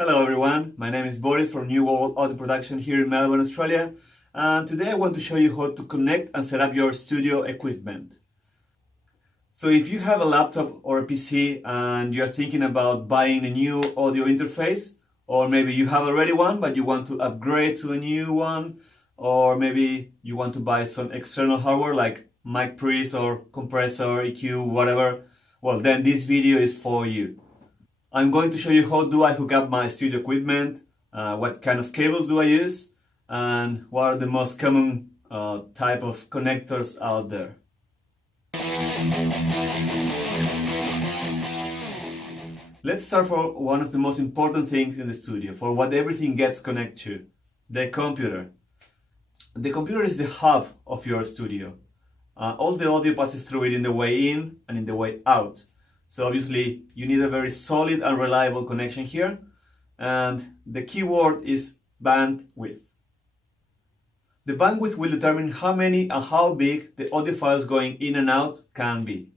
Hello everyone, my name is Boris from New World Audio Production here in Melbourne, Australia, and today I want to show you how to connect and set up your studio equipment. So if you have a laptop or a PC and you're thinking about buying a new audio interface, or maybe you have already one but you want to upgrade to a new one, or maybe you want to buy some external hardware like mic pre's or compressor, EQ, whatever, well then this video is for you. I'm going to show you how do I hook up my studio equipment, what kind of cables do I use, and what are the most common type of connectors out there. Let's start for one of the most important things in the studio, for what everything gets connected to, the computer. The computer is the hub of your studio. All the audio passes through it in the way in and in the way out. So obviously you need a very solid and reliable connection here, and the key word is bandwidth. The bandwidth will determine how many and how big the audio files going in and out can be.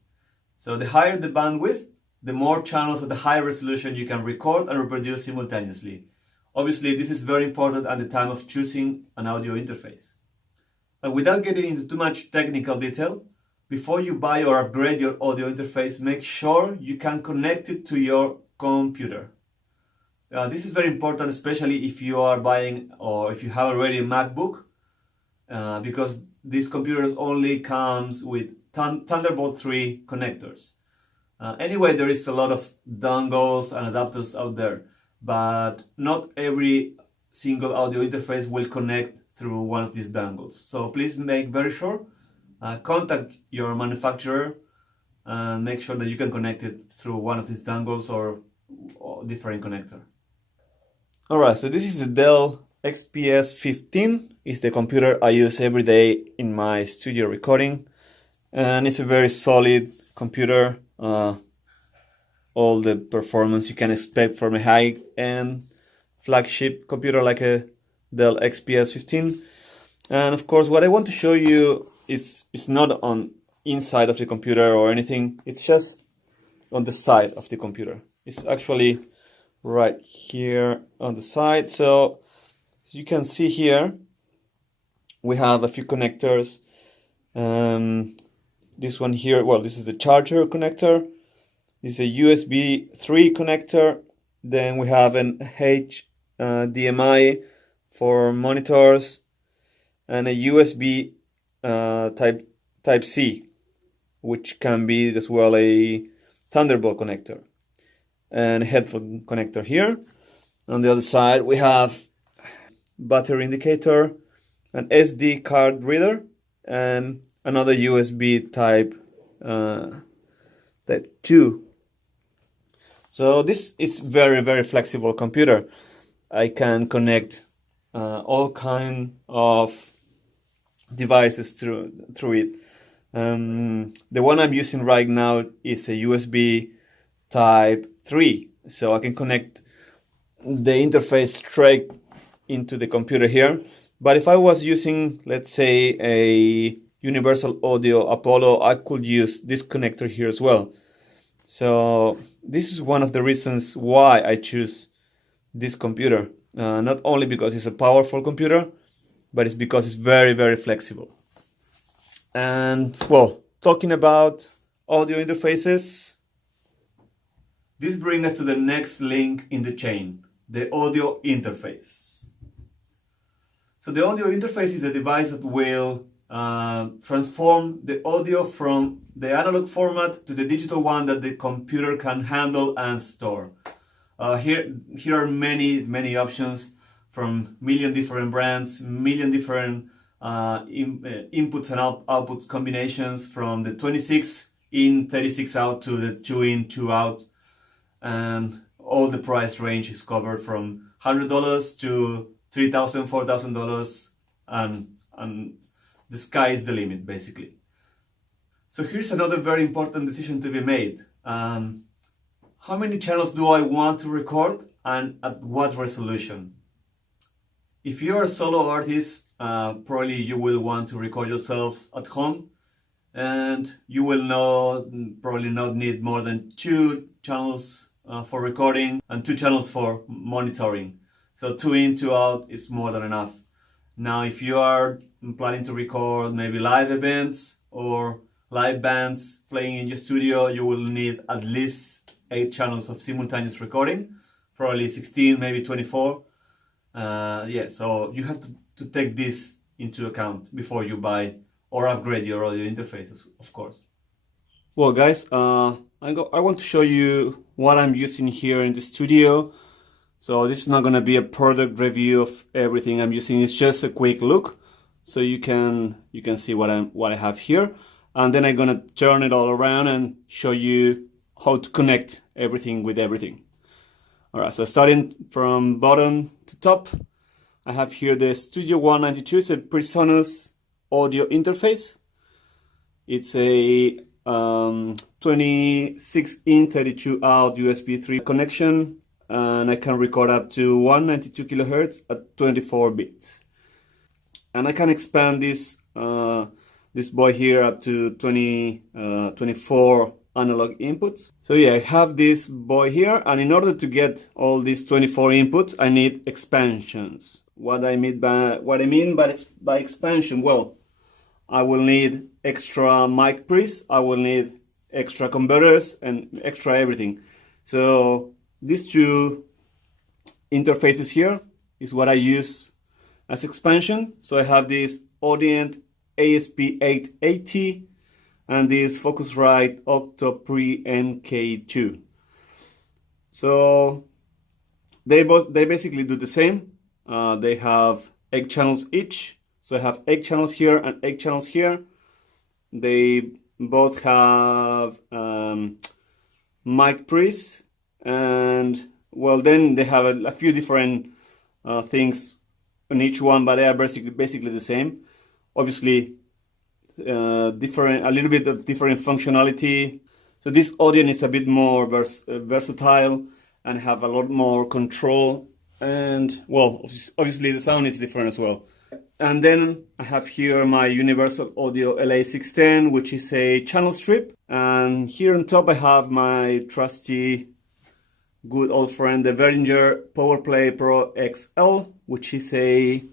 So the higher the bandwidth, the more channels at the higher resolution you can record and reproduce simultaneously. Obviously this is very important at the time of choosing an audio interface. And without getting into too much technical detail, before you buy or upgrade your audio interface, make sure you can connect it to your computer. This is very important, especially if you are buying or if you have already a MacBook, because these computers only comes with Thunderbolt 3 connectors. Anyway, there is a lot of dongles and adapters out there, but not every single audio interface will connect through one of these dongles. So please make very sure. Contact your manufacturer and make sure that you can connect it through one of these dongles or different connector. Alright, so this is the Dell XPS 15. It's the computer I use every day in my studio recording, and it's a very solid computer. All the performance you can expect from a high-end flagship computer like a Dell XPS 15. And of course what I want to show you it's not on inside of the computer or anything, it's just on the side of the computer. It's actually right here on the side. So as you can see here, we have a few connectors. This one here, well, this is the charger connector. This is a USB 3 connector. Then we have an HDMI for monitors and a USB type C, which can be as well a Thunderbolt connector, and a headphone connector here. On the other side we have battery indicator, an SD card reader, and another USB type 2. So this is very flexible computer. I can connect all kind of devices through it. The one I'm using right now is a USB type 3, so I can connect the interface straight into the computer here. But if I was using, let's say, a Universal Audio Apollo, I could use this connector here as well. So this is one of the reasons why I choose this computer. Not only because it's a powerful computer, but it's because it's very flexible. And well, talking about audio interfaces, this brings us to the next link in the chain, the audio interface. So the audio interface is a device that will transform the audio from the analog format to the digital one that the computer can handle and store. Here are many options from million different brands, million different inputs and outputs combinations, from the 26 in, 36 out to the 2 in, 2 out, and all the price range is covered from $100 to $3,000, $4,000, and the sky is the limit basically. So here's another very important decision to be made. How many channels do I want to record and at what resolution? If you're a solo artist, probably you will want to record yourself at home, and you will probably not need more than 2 channels for recording and 2 channels for monitoring. So 2 in, 2 out is more than enough. Now, if you are planning to record maybe live events or live bands playing in your studio, you will need at least 8 channels of simultaneous recording, probably 16, maybe 24. Yeah, so you have to take this into account before you buy or upgrade your audio interfaces, of course. Well, guys, I want to show you what I'm using here in the studio. So this is not going to be a product review of everything I'm using. It's just a quick look, so you can see what I have here, and then I'm going to turn it all around and show you how to connect everything with everything. All right, so starting from bottom to top, I have here the Studio 192. It's a Presonus audio interface. It's a 26 in 32 out USB 3 connection, and I can record up to 192 kilohertz at 24 bits. And I can expand this this boy here up to 24 analog inputs. So yeah, I have this boy here, and in order to get all these 24 inputs, I need expansions. What I mean by expansion, well, I will need extra mic pre's, I will need extra converters and extra everything. So these 2 interfaces here is what I use as expansion. So I have this Audient ASP880 and this Focusrite Octopre MKII. So they basically do the same. They have 8 channels each. So I have 8 channels here and 8 channels here. They both have mic pre's, and well, then they have a few different things on each one, but they are basically the same. Obviously, a little bit of different functionality. So this Audient is a bit more versatile and have a lot more control. And well, obviously the sound is different as well. And then I have here my Universal Audio LA610, which is a channel strip. And here on top I have my trusty, good old friend, the Behringer Powerplay Pro XL, which is a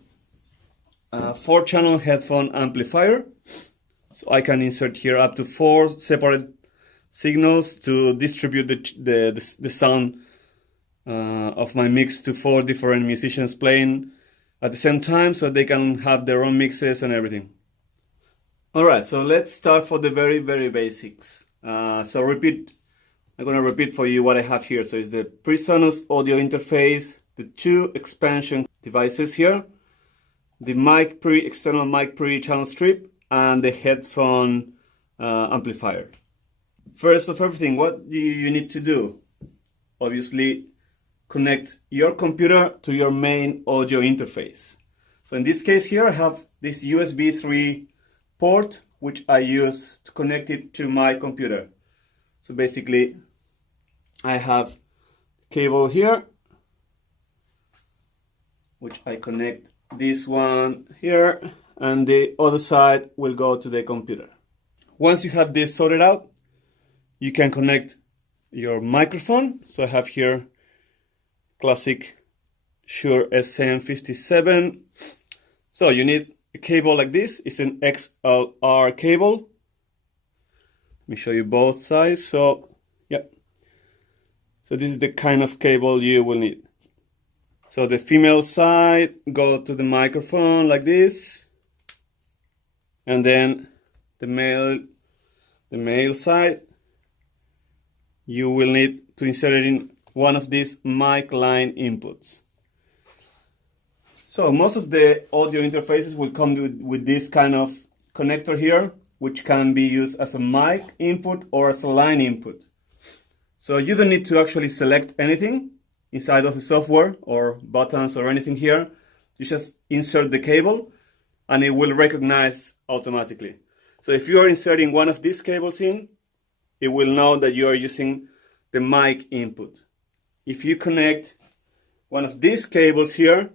4-channel headphone amplifier. So I can insert here up to 4 separate signals to distribute the sound of my mix to 4 different musicians playing at the same time, so they can have their own mixes and everything. Alright, so let's start for the very basics. I'm gonna repeat for you what I have here. So it's the Presonus audio interface, the 2 expansion devices here, the external mic pre channel strip, and the headphone amplifier. First of everything, what do you need to do? Obviously, connect your computer to your main audio interface. So in this case here, I have this USB 3 port, which I use to connect it to my computer. So basically, I have cable here, which I connect this one here, and the other side will go to the computer. Once you have this sorted out, you can connect your microphone. So I have here classic Shure SM57. So you need a cable like this. It's an XLR cable. Let me show you both sides. So yeah, so this is the kind of cable you will need. So the female side go to the microphone like this, and then the male side, you will need to insert it in one of these mic line inputs. So most of the audio interfaces will come with this kind of connector here, which can be used as a mic input or as a line input. So you don't need to actually select anything inside of the software or buttons or anything here. You just insert the cable and it will recognize automatically. So if you are inserting one of these cables in, it will know that you are using the mic input. If you connect one of these cables here,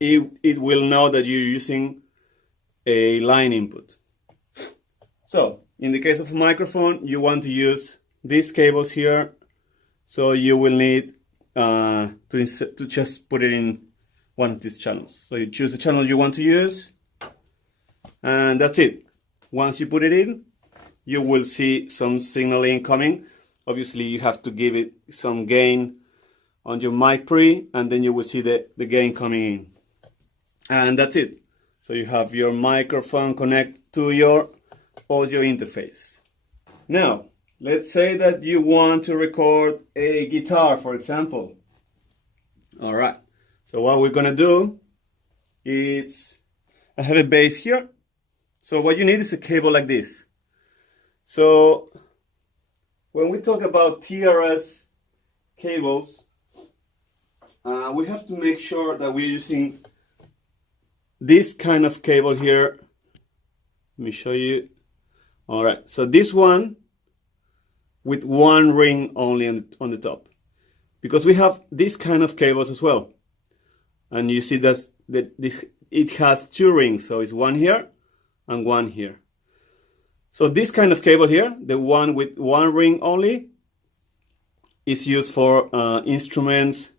it will know that you're using a line input. So in the case of a microphone, you want to use these cables here So you will need to just put it in one of these channels. So you choose the channel you want to use, and that's it. Once you put it in, you will see some signaling coming. Obviously, you have to give it some gain on your mic pre, and then you will see the gain coming in. And that's it. So you have your microphone connect to your audio interface. Now, let's say that you want to record a guitar, for example. All right. So what we're gonna do is, I have a bass here. So what you need is a cable like this. So when we talk about TRS cables, we have to make sure that we're using this kind of cable here. Let me show you. All right, so this one with one ring only on the top, because we have this kind of cables as well. And you see that it has two rings, so it's one here and one here. So this kind of cable here, the one with one ring only, is used for instruments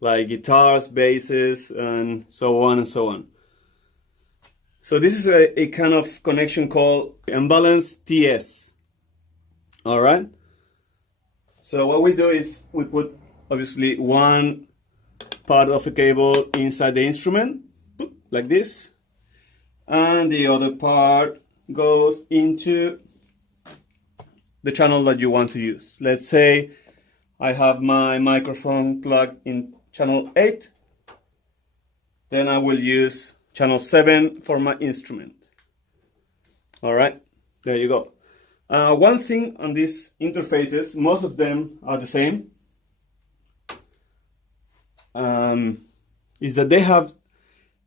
like guitars, basses, and so on and so on. So this is a kind of connection called unbalanced TS. All right. So what we do is we put obviously one part of a cable inside the instrument, like this, and the other part goes into the channel that you want to use. Let's say I have my microphone plugged in channel 8, then I will use channel 7 for my instrument. All right, there you go. One thing on these interfaces, most of them are the same, is that they have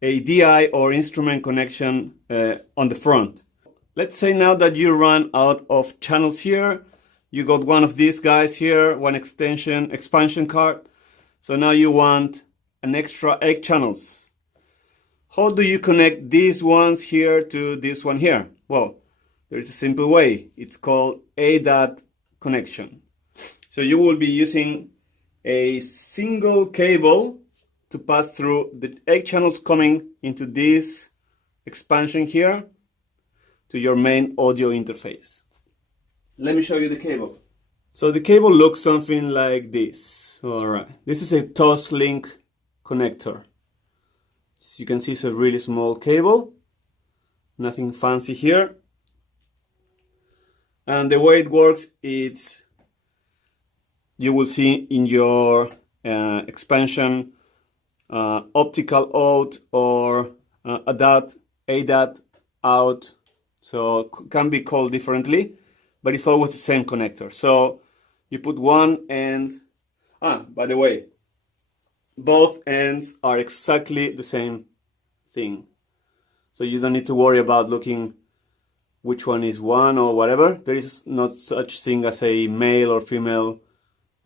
a DI or instrument connection on the front. Let's say now that you run out of channels here, you got one of these guys here, one expansion card. So now you want an extra 8 channels. How do you connect these ones here to this one here? Well, there is a simple way. It's called ADAT connection. So you will be using a single cable to pass through the 8 channels coming into this expansion here to your main audio interface. Let me show you the cable. So the cable looks something like this. All right, this is a Toslink connector. As you can see, it's a really small cable, nothing fancy here. And the way it works, it's, you will see in your expansion optical out or ADAT out, so can be called differently, but it's always the same connector. So you put one end, by the way, both ends are exactly the same thing. So you don't need to worry about looking which one is one or whatever. There is not such thing as a male or female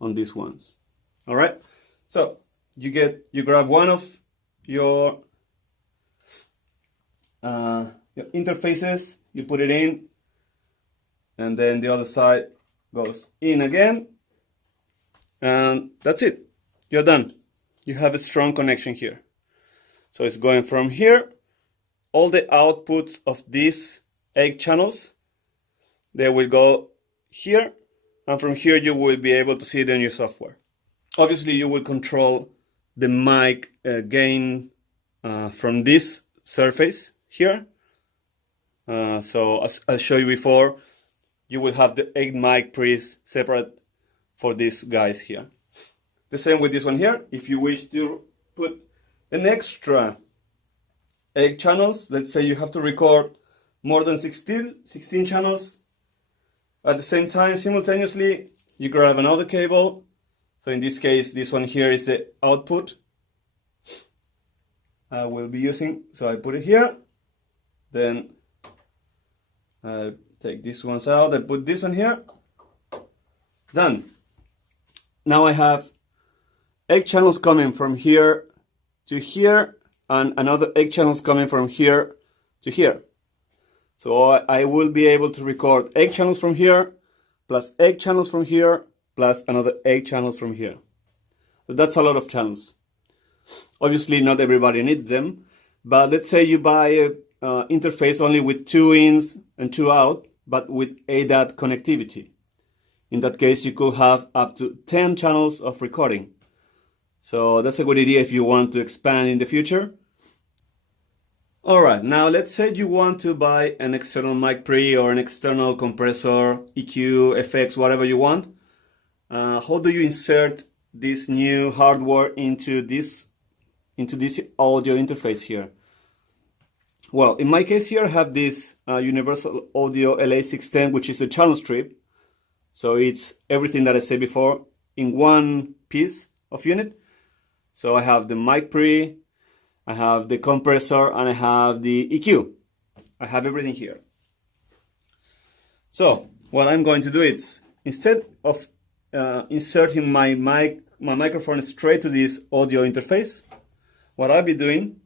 on these ones. All right. So you grab one of your interfaces, you put it in, and then the other side goes in again, and that's it. You're done. You have a strong connection here. So it's going from here. All the outputs of these 8 channels, they will go here, and from here you will be able to see it in your software. Obviously, you will control the mic gain from this surface here. So as I showed you before, you will have the 8 mic pre's separate for these guys here. The same with this one here. If you wish to put an extra 8 channels, let's say you have to record more than 16 channels at the same time simultaneously, you grab another cable. So in this case, this one here is the output I will be using. So I put it here, then I take these ones out, I put this one here, done. Now I have 8 channels coming from here to here, and another 8 channels coming from here to here. So I will be able to record 8 channels from here, plus 8 channels from here, plus another 8 channels from here. So that's a lot of channels. Obviously, not everybody needs them, but let's say you buy a interface only with 2 ins and 2 out, but with ADAT connectivity. In that case, you could have up to 10 channels of recording. So that's a good idea if you want to expand in the future. Alright, now let's say you want to buy an external mic pre or an external compressor, EQ, effects, whatever you want. How do you insert this new hardware into this audio interface here? Well, in my case here I have this Universal Audio LA610, which is a channel strip. So it's everything that I said before in one piece of unit. So I have the mic pre, I have the compressor, and I have the EQ. I have everything here. So what I'm going to do is, instead of inserting my microphone straight to this audio interface, what I'll be doing,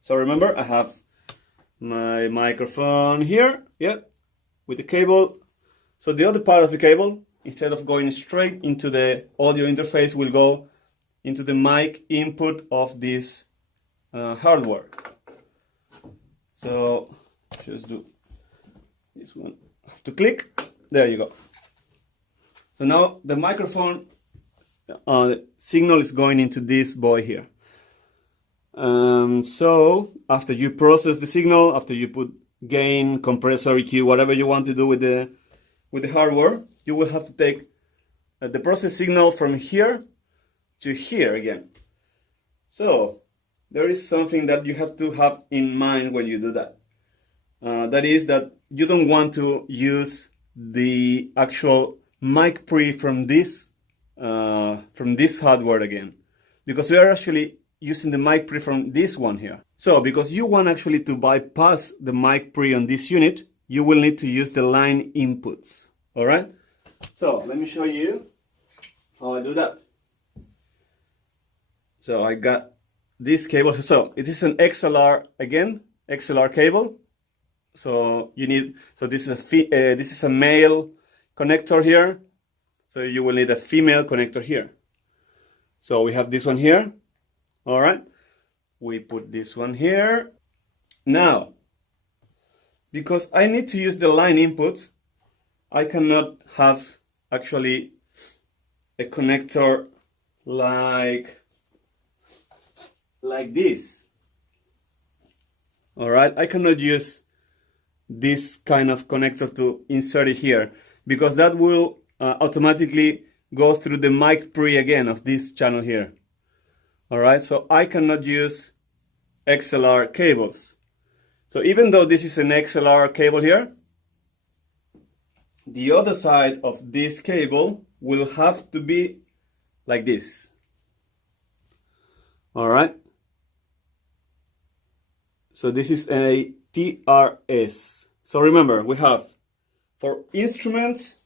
so remember I have my microphone here, with the cable. So the other part of the cable, instead of going straight into the audio interface, will go into the mic input of this hardware. So just do this one. I have to click. There you go. So now the microphone signal is going into this boy here. So after you process the signal, after you put gain, compressor, EQ, whatever you want to do with the hardware, you will have to take the process signal from here to here again. So there is something that you have to have in mind when you do that. That is that you don't want to use the actual mic pre from this hardware again, because we are actually using the mic pre from this one here. So because you want actually to bypass the mic pre on this unit, you will need to use the line inputs. All right. So let me show you how I do that. So I got this cable. So it is an XLR again, XLR cable. So you need. So this is a male connector here. So you will need a female connector here. So we have this one here. All right. We put this one here. Now, because I need to use the line inputs, I cannot have actually a connector like this. All right, I cannot use this kind of connector to insert it here, because that will automatically go through the mic pre again of this channel here. All right, so I cannot use XLR cables. So even though this is an XLR cable here, the other side of this cable will have to be like this. All right. So this is a TRS. So remember, we have for instruments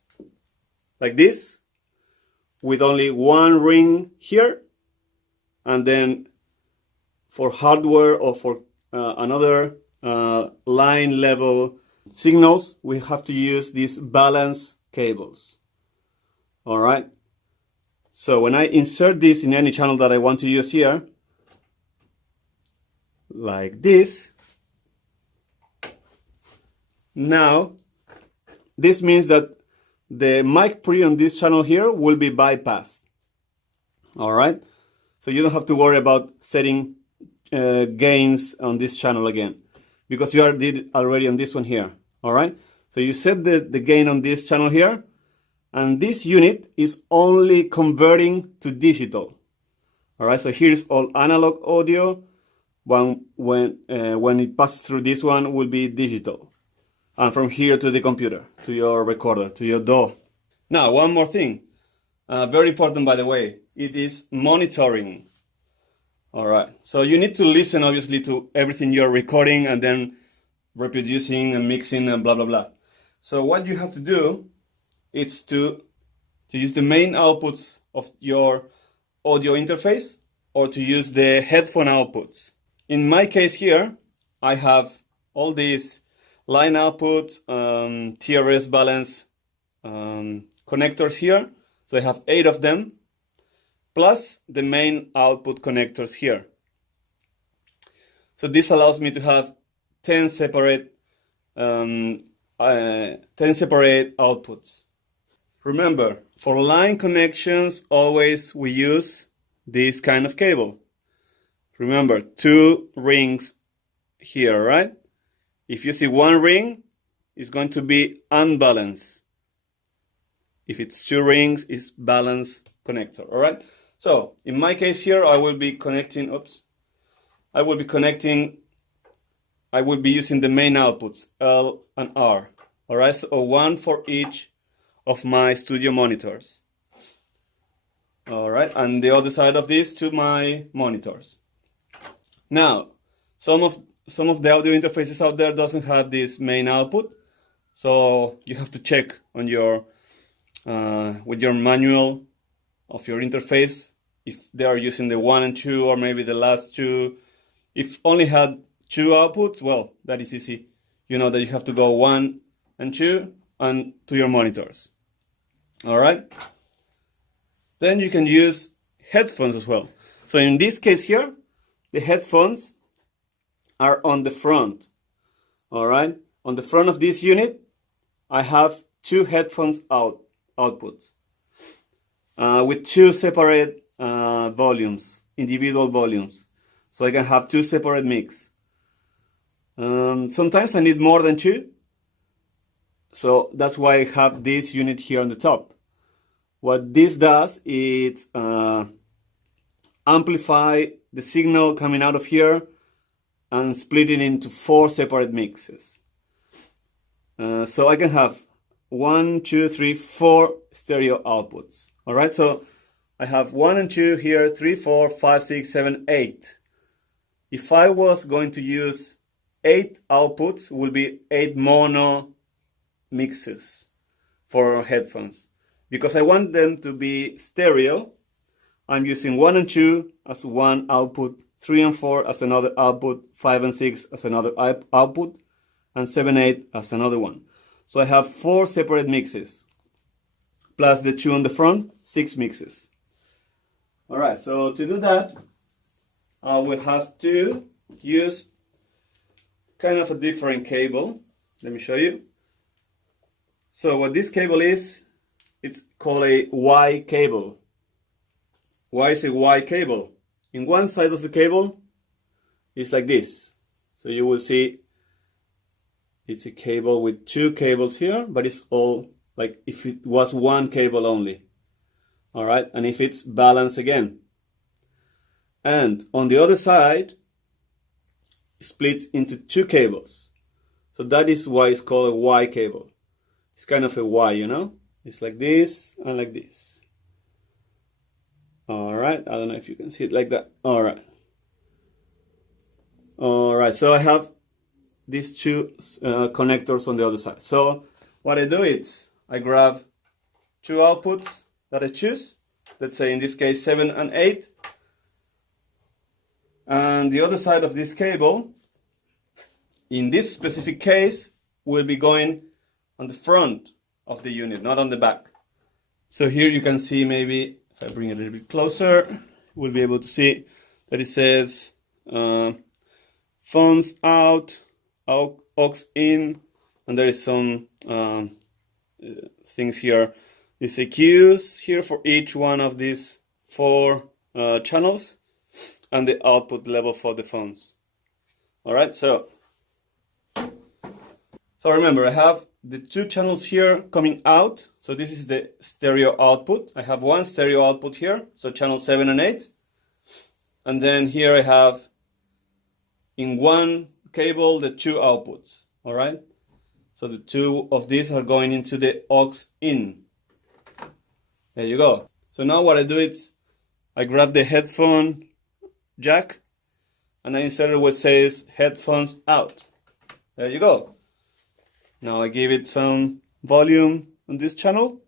like this, with only one ring here, and then for hardware or for another line level signals, we have to use these balance cables. All right. So when I insert this in any channel that I want to use here, like this, now this means that the mic pre on this channel here will be bypassed. All right. So you don't have to worry about setting gains on this channel again, because you did already on this one here. All right. So you set the gain on this channel here, and this unit is only converting to digital. All right. So here's all analog audio. When it passes through this one, will be digital, and from here to the computer, to your recorder, to your DAW. Now, one more thing, very important, by the way, it is monitoring. All right. So you need to listen, obviously, to everything you're recording and then reproducing and mixing and blah, blah, blah. So what you have to do is to use the main outputs of your audio interface, or to use the headphone outputs. In my case here, I have all these line outputs, TRS balance connectors here So I have 8 of them, plus the main output connectors here. So this allows me to have 10 separate outputs. Remember, for line connections, always we use this kind of cable. Remember, 2 rings here, right? If you see 1 ring, it's going to be unbalanced. If it's 2 rings, it's balanced connector, all right? So in my case here, I will be connecting, I will be using the main outputs, L and R, all right? So 1 for each of my studio monitors. All right, and the other side of this to my monitors. Now, some of the audio interfaces out there doesn't have this main output, so you have to check on your with your manual of your interface if they are using the 1 and 2, or maybe the last 2. If only had 2 outputs, well, that is easy. You know that you have to go 1 and 2 and to your monitors. All right. Then you can use headphones as well. So in this case here, the headphones are on the front. All right. On the front of this unit, I have 2 headphones outputs with 2 separate volumes, individual volumes. So I can have 2 separate mics. Sometimes I need more than 2. So that's why I have this unit here on the top. What this does is amplify the signal coming out of here and split it into 4 separate mixes. So I can have 1, 2, 3, 4 stereo outputs. All right, so I have 1 and 2 here, 3, 4, 5, 6, 7, 8. If I was going to use 8 outputs, it will be 8 mono mixes for headphones. Because I want them to be stereo, I'm using 1 and 2 as one output, 3 and 4 as another output, 5 and 6 as another output, and 7, 8 as another one. So I have 4 separate mixes, plus the 2 on the front, 6 mixes. All right, so to do that, I will have to use kind of a different cable. Let me show you. So what this cable is, it's called a Y cable. Why is a Y cable? In one side of the cable, it's like this. So you will see it's a cable with 2 cables here, but it's all like if it was one cable only. All right, and if it's balanced again. And on the other side, it splits into 2 cables. So that is why it's called a Y cable. It's kind of a Y, you know? It's like this and like this. All right, I don't know if you can see it like that. All right. All right, so I have these 2 connectors on the other side. So what I do is I grab 2 outputs that I choose. Let's say in this case 7 and 8. And the other side of this cable, in this specific case, will be going on the front of the unit, not on the back. So here you can see, maybe if I bring it a little bit closer, we'll be able to see that it says phones out, aux in, and there is some things here. There's EQs here for each one of these 4 channels, and the output level for the phones. All right, so remember, I have the 2 channels here coming out. So this is the stereo output. I have 1 stereo output here, so channel 7 and 8. And then here I have in 1 cable the 2 outputs. All right, so the 2 of these are going into the aux in. There you go. So now what I do is I grab the headphone jack and I insert what says headphones out. There you go. Now I give it some volume on this channel.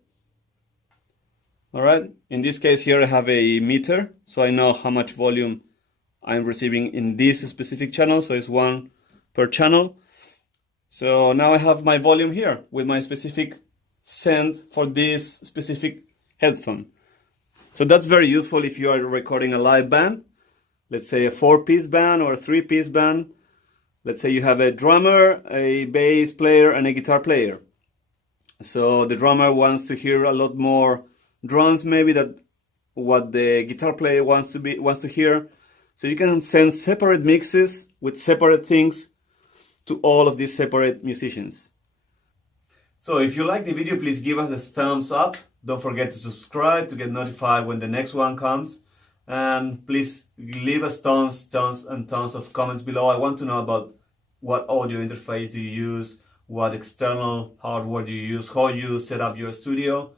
All right. In this case here I have a meter, so I know how much volume I'm receiving in this specific channel. So it's 1 per channel. So now I have my volume here with my specific send for this specific headphone. So that's very useful if you are recording a live band, let's say a 4-piece band or a 3-piece band. Let's say you have a drummer, a bass player, and a guitar player. So the drummer wants to hear a lot more drums, maybe, that what the guitar player wants to hear. So you can send separate mixes with separate things to all of these separate musicians. So if you like the video, please give us a thumbs up. Don't forget to subscribe to get notified when the next one comes. And please leave us tons and tons of comments below. I want to know about what audio interface do you use, what external hardware do you use, how you set up your studio.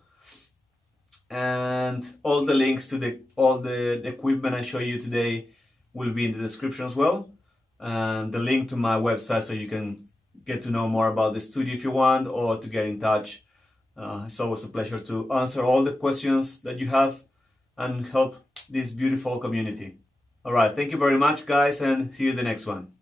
And all the links to all the equipment I show you today will be in the description as well. And the link to my website, so you can get to know more about the studio if you want, or to get in touch. It's always a pleasure to answer all the questions that you have and help this beautiful community. All right, thank you very much, guys, and see you in the next one.